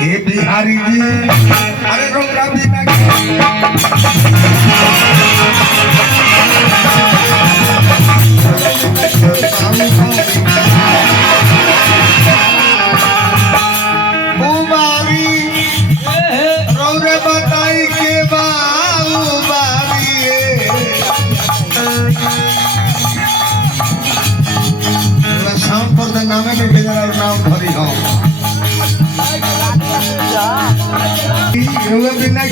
हे बिहारी जी अरे रोकरा बिना रौरे बताई के बाबू बारी शाम पर तो नामे के भेजा नाम भरी हो बिना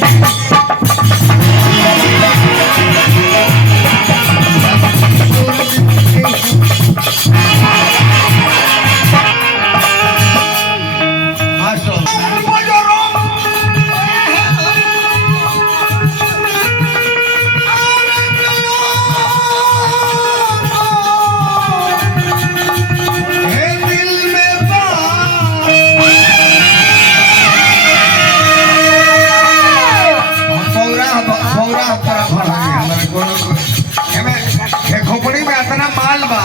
खोपड़ी में इतना माल बा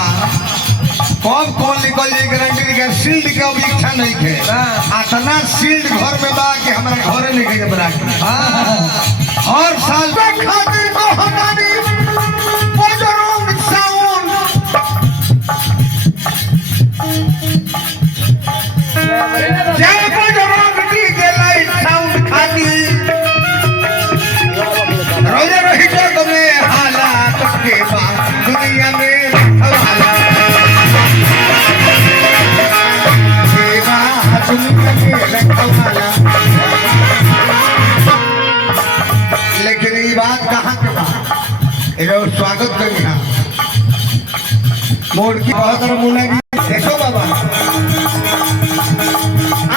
कब कौन निकल जाए गारंटी नहीं सील्ड के अब इच्छा नहीं है इतना सील्ड घर में बा कि हमारे घरे नहीं गए बना हर साल खातिर को हमारी बजरंग साउंड जय बजरंग दी के लाइट साउंड खातिर रोजे रही जग में हालात के बाद दुनिया में हवाला सेवा दुनिया में रखवाला लेकिन ये बात कहाँ के बाद इधर स्वागत करिए हम मोड़ की बहुत मुना जी देखो बाबा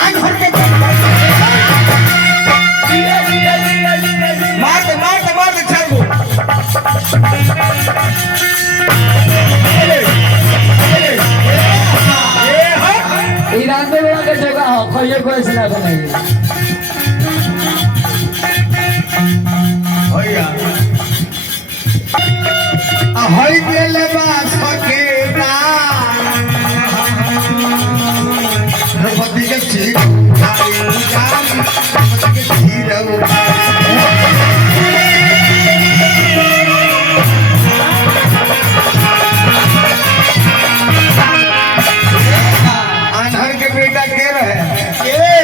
आज भर के मार छागो ईरान में लोग के जगह हो कोई कोई सुना तो नहीं भैया हई गेल बास के द्रौपदी के चीर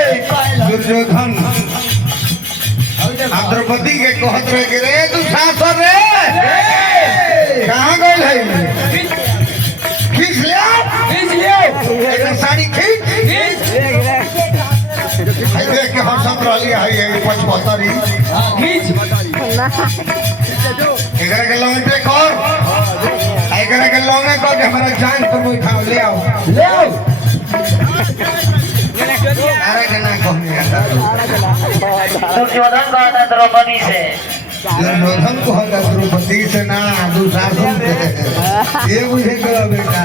दुर्योधन द्रौपदी के कहत रहे कि रे तू सासुर रे कहाँ गइल है खींच लियो साड़ी खींच देख के हंसत रही है 75 एकरा के लौंग पे कर एकरा के लौंग कर के हमारा जान पर कोई खाओ ले आओ अरे कहना कहने दुर्योधन कहता द्रौपदी से दुर्योधन कहता द्रौपदी से ना दुशासन से ये मुझे कहो बेटा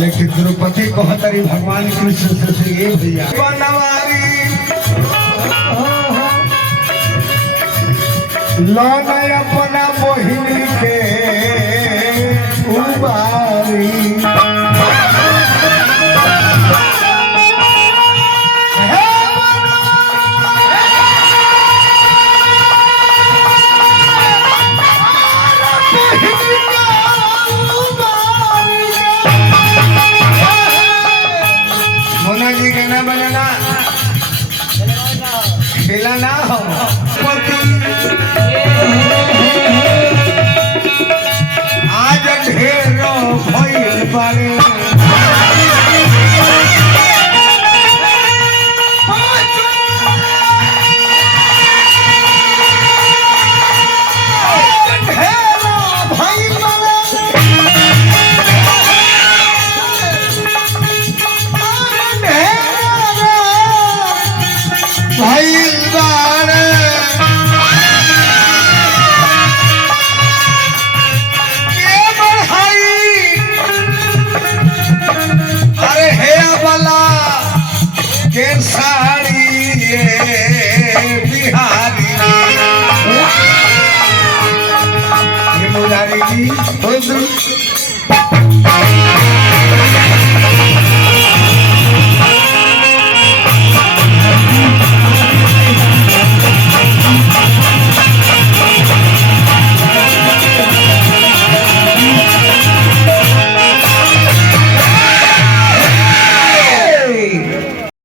लेकिन द्रौपदी कहतरी भगवान कृष्ण से ये भैया बनवारी लौन अपना मोहिनी के उबारी मोना जी के ना बनाना खिलाना हो आज ढेर भइल बारे भइल बारे देगी